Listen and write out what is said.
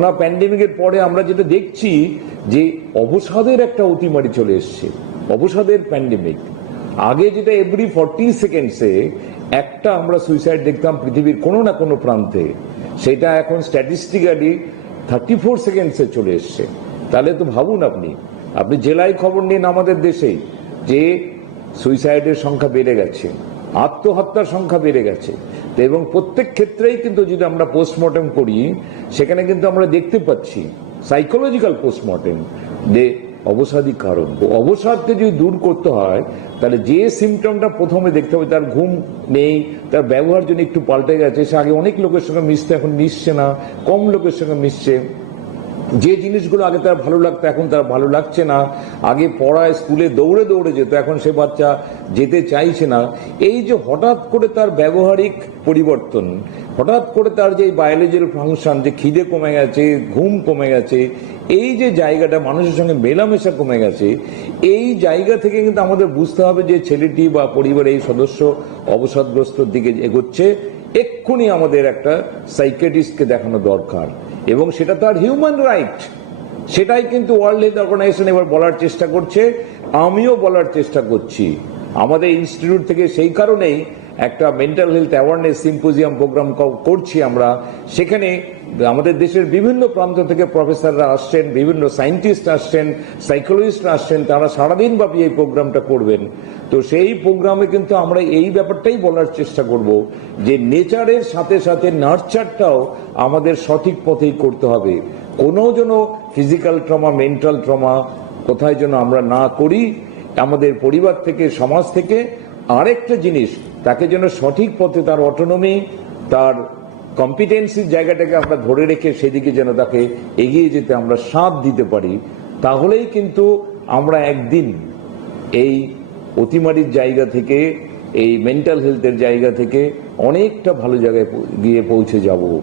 Corona প্যান্ডেমিকের পরে আমরা যেটা দেখছি যে অবসাদের একটা অতিমারি চলে এসছে, অবসাদের প্যান্ডেমিক আগে যেটা এভরি ফর্টি সেকেন্ডসে একটা আমরা সুইসাইড দেখতাম পৃথিবীর কোনো না কোনো প্রান্তে, সেটা এখন স্ট্যাটিস্টিক্যালি থার্টি ফোর সেকেন্ডসে চলে এসছে। তাহলে তো ভাবুন আপনি আপনি জেলায় খবর নিন আমাদের দেশেই যে সুইসাইডের সংখ্যা বেড়ে গেছে। আত্মহত্যার সংখ্যা বেড়ে গেছে। তো এবং প্রত্যেক ক্ষেত্রেই কিন্তু যদি আমরা পোস্টমর্টম করি, সেখানে কিন্তু আমরা দেখতে পাচ্ছি সাইকোলজিক্যাল পোস্টমর্টম যে অবসাদী কারণ। অবসাদকে যদি দূর করতে হয়, তাহলে যে সিমটমটা প্রথমে দেখতে হবে, তার ঘুম নেই, তার ব্যবহার জন্য একটু পাল্টে গেছে, সে আগে অনেক লোকের সঙ্গে মিশতে এখন মিশছে না, কম লোকের সঙ্গে মিশছে। যে জিনিসগুলো আগে তার ভালো লাগতো, এখন তার ভালো লাগছে না। আগে পড়ায়, স্কুলে দৌড়ে দৌড়ে যেত, এখন সে বাচ্চা যেতে চাইছে না, এই যে হঠাৎ করে তার ব্যবহারিক পরিবর্তন, হঠাৎ করে তার যে বায়োলজিক্যাল ফাংশন যে খিদে কমে গেছে, ঘুম কমে গেছে, এই যে জায়গাটা মানুষের সঙ্গে মেলামেশা কমে গেছে, এই জায়গা থেকে কিন্তু আমাদের বুঝতে হবে যে ছেলেটি বা পরিবারের এই সদস্য অবসাদগ্রস্তর দিকে এগোচ্ছে, এক্ষুনি আমাদের একটা সাইকেটিস্টকে দেখানো দরকার। এবং সেটা তার হিউম্যান রাইট সেটাই কিন্তু ওয়ার্ল্ড হেলথ অর্গানাইজেশন এবার বলার চেষ্টা করছে, আমিও বলার চেষ্টা করছি। আমাদের ইনস্টিটিউট থেকে সেই কারণেই একটা mental health awareness symposium program করছি আমরা। সেখানে আমাদের দেশের বিভিন্ন প্রান্ত থেকে প্রফেসররা আসছেন, বিভিন্ন সায়েন্টিস্ট আসছেন সাইকোলজিস্ট আসছেন, তারা সারাদিন ব্যাপী এই প্রোগ্রামটা করবেন। তো সেই প্রোগ্রামে কিন্তু আমরা এই ব্যাপারটাই বলার চেষ্টা করব যে নেচারের সাথে সাথে নার্চারটাও আমাদের সঠিক পথেই করতে হবে। কোনো যেন ফিজিক্যাল ট্রমা মেন্টাল ট্রমা কোথায় যেন আমরা না করি আমাদের পরিবার থেকে, সমাজ থেকে আরেকটা জিনিস, তাকে যেন সঠিক পথে তার অটোনমি তার কম্পিটেন্সির জায়গাটাকে আমরা ধরে রেখে সেদিকে যেন তাকে এগিয়ে যেতে আমরা সাথ দিতে পারি, তাহলেই কিন্তু আমরা একদিন এই অতিমারির জায়গা থেকে, এই মেন্টাল হেলথের জায়গা থেকে অনেকটা ভালো জায়গায় গিয়ে পৌঁছে যাব।